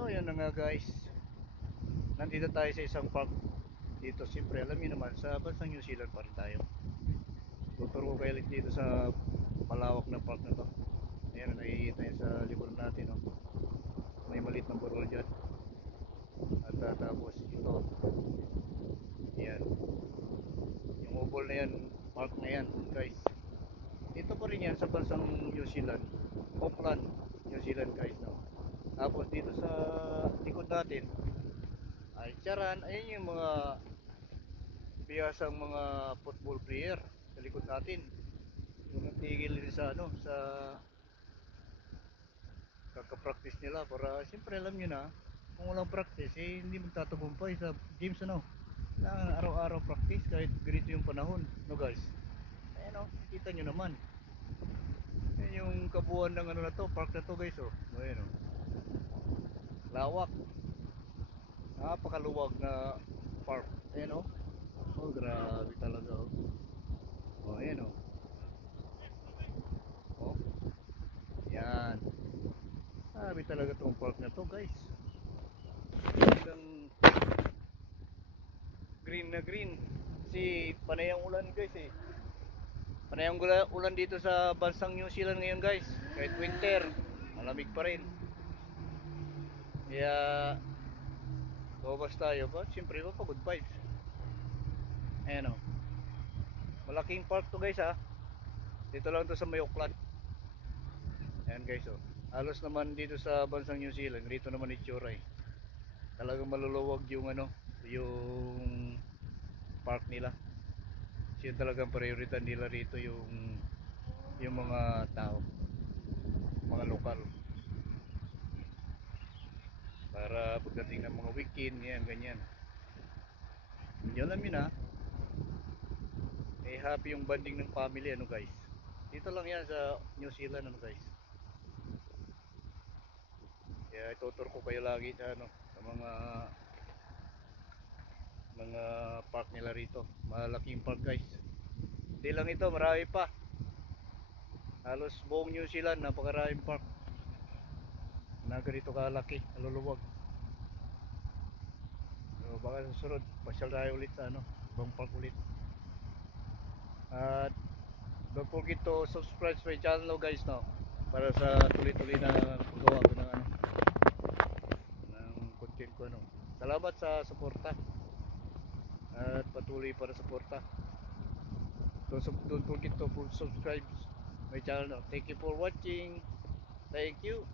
So yun na nga guys, nandito tayo sa isang park dito. Siyempre alam niyo naman, sa bansang New Zealand pa rin tayo. Tuturo ko kayo ulit dito sa malawak na park na to. Ayan, nakikita yun sa likod natin, no? May maliit na burol dyan. At tapos ito, ayan, yung ubol na yan, park na yan guys. Dito pa rin yan sa bansang New Zealand, Auckland, New Zealand guys, no? Tapos dito sa likod natin ay tiyaran, ayun yung mga biyasang mga football player sa likod natin. Yung natigil din sa ano, sa kaka-practice nila para siyempre alam nyo na, kung walang practice eh hindi magtatagumpay sa games, ano. Kailangan araw-araw practice kahit ganito yung panahon, no guys. Ayan, no, kita nyo naman. Ayan yung kabuuan ng ano na to, park na to guys, oh. Ayan, oh. Lawak, napakaluwag na park. Ayan, oh. Oh, grabe talaga, oh. Oh, ayan, oh. Oh, yan. Grabe talaga tong park na to guys. Talagang green na green. Kasi panayang ulan guys, eh. Panayang ulan dito sa bansang New Zealand ngayon guys. Kahit winter, malamig pa rin. Kaya lumabas tayo ba? Siyempre ba, good vibes. Ayan, oh. Malaking park to guys, ha. Dito lang to sa may Auckland. Ayan guys, oh. Halos naman dito sa bansang New Zealand, rito naman itsura, eh. Talagang maluluwag yung ano, yung park nila. Kasi talagang prioridad nila rito yung mga tao, mga lokal. Para pagdating ng mga weekend, yan, ganyan. Hindi alam yun, ha. Eh, happy yung banding ng family, ano guys. Dito lang yan sa New Zealand, ano guys. Kaya itutur ko kayo lagi sa ano, sa mga park nila rito. Malaking park guys. Hindi lang ito, marami pa. Halos buong New Zealand, napakaraming park na ganito kalaki, kaluluwag. So baka susunod, pasyal tayo ulit sa ano, ibang park ulit. At don't forget to subscribe sa my channel guys, no, para sa tuloy-tuloy na paggawa ko ng ano, ng content ko, no. Salamat sa suporta at patuloy para suporta. Don't forget to subscribe my channel, no. Thank you for watching. Thank you.